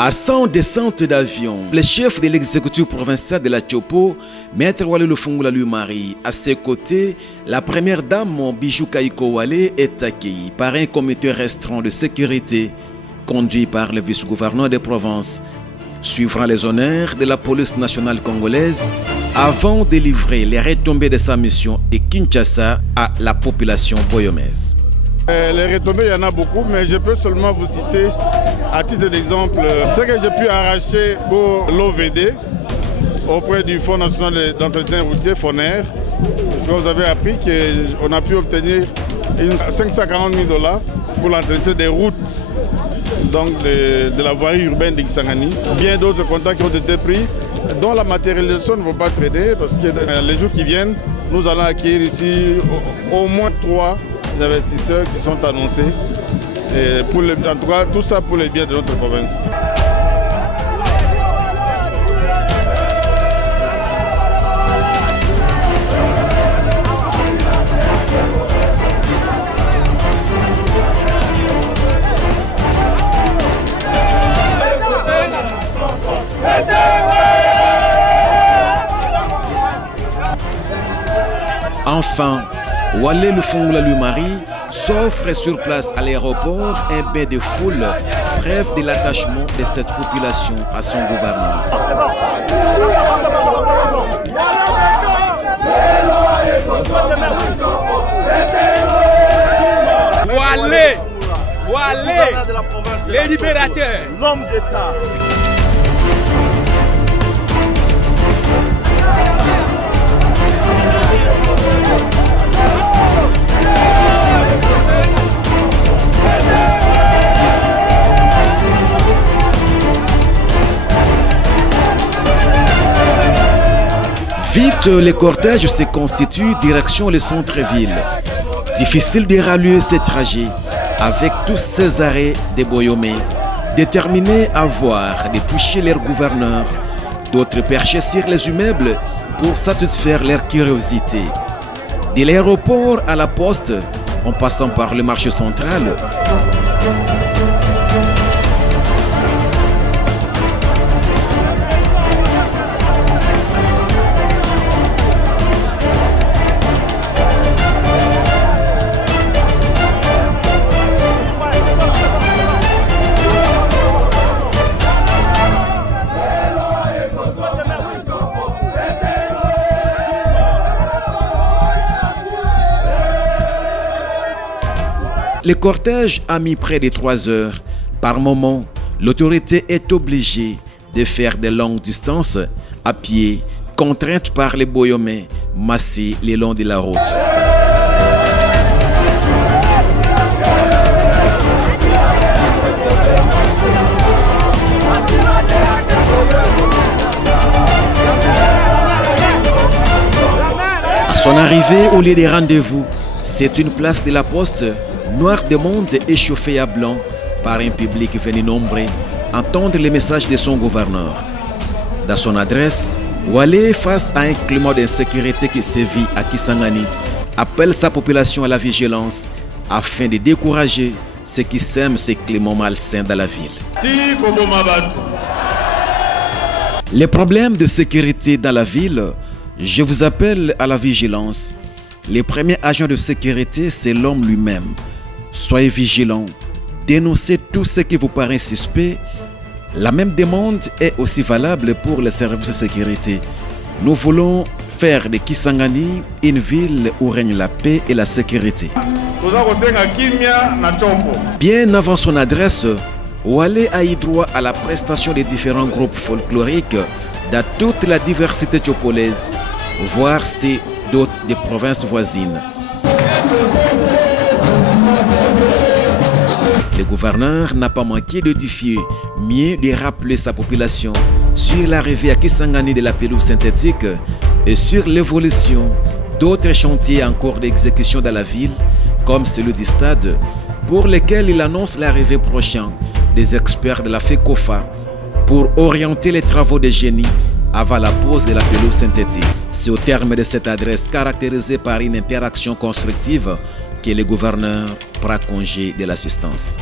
À 100 descentes d'avion, le chef de l'exécutif provincial de la Tchopo, Maître Wale Lufungula Lui-Marie, à ses côtés, la première dame Bijou Kaiko Wale est accueillie par un comité restreint de sécurité conduit par le vice-gouverneur de Provence, suivant les honneurs de la police nationale congolaise avant de livrer les retombées de sa mission et Kinshasa à la population boyomaise. Les retombées, il y en a beaucoup, mais je peux seulement vous citer, à titre d'exemple, ce que j'ai pu arracher pour l'OVD auprès du Fonds national d'entretien routier, FONER. Parce que vous avez appris qu'on a pu obtenir 540 000 $ pour l'entretien des routes, donc de la voirie urbaine de Kisangani. Bien d'autres contacts qui ont été pris, dont la matérialisation ne va pas traiter, parce que les jours qui viennent, nous allons acquérir ici au moins 3 investisseurs qui sont annoncés. Et en tout cas, tout ça pour le bien de notre province. Enfin, Wale Lufungula Lui-Marie s'offre sur place à l'aéroport un bain de foule, preuve de l'attachement de cette population à son gouvernement. Wale, les libérateurs, l'homme d'État. Vite, le cortège se constitue direction le centre-ville. Difficile de rallier ces trajets avec tous ces arrêts de Boyomé, déterminés à voir de toucher leur gouverneur, d'autres perchés sur les immeubles pour satisfaire leur curiosité. De l'aéroport à la poste, en passant par le marché central, le cortège a mis près de 3 heures. Par moment, l'autorité est obligée de faire de longues distances à pied, contrainte par les Boyomais massés le long de la route. À son arrivée au lieu des rendez-vous, c'est une place de la poste noire de monde échauffée à blanc par un public venu nombreux entendre les messages de son gouverneur. Dans son adresse, Wale, face à un climat d'insécurité qui sévit à Kisangani, appelle sa population à la vigilance afin de décourager ceux qui sèment ce climat malsain dans la ville. Les problèmes de sécurité dans la ville, je vous appelle à la vigilance. Le premier agent de sécurité, c'est l'homme lui-même. Soyez vigilants, dénoncez tout ce qui vous paraît suspect. La même demande est aussi valable pour les services de sécurité. Nous voulons faire de Kisangani une ville où règne la paix et la sécurité. Bien avant son adresse, Wale a eu droit à la prestation des différents groupes folkloriques dans toute la diversité tchopolaise, voire c'est d'autres des provinces voisines. Le gouverneur n'a pas manqué d'édifier, mieux de rappeler sa population sur l'arrivée à Kisangani de la pelouse synthétique et sur l'évolution d'autres chantiers en cours d'exécution dans la ville, comme celui du stade, pour lesquels il annonce l'arrivée prochaine des experts de la FECOFA pour orienter les travaux de génie avant la pose de la pelouse synthétique. C'est au terme de cette adresse caractérisée par une interaction constructive que le gouverneur prend congé de l'assistance.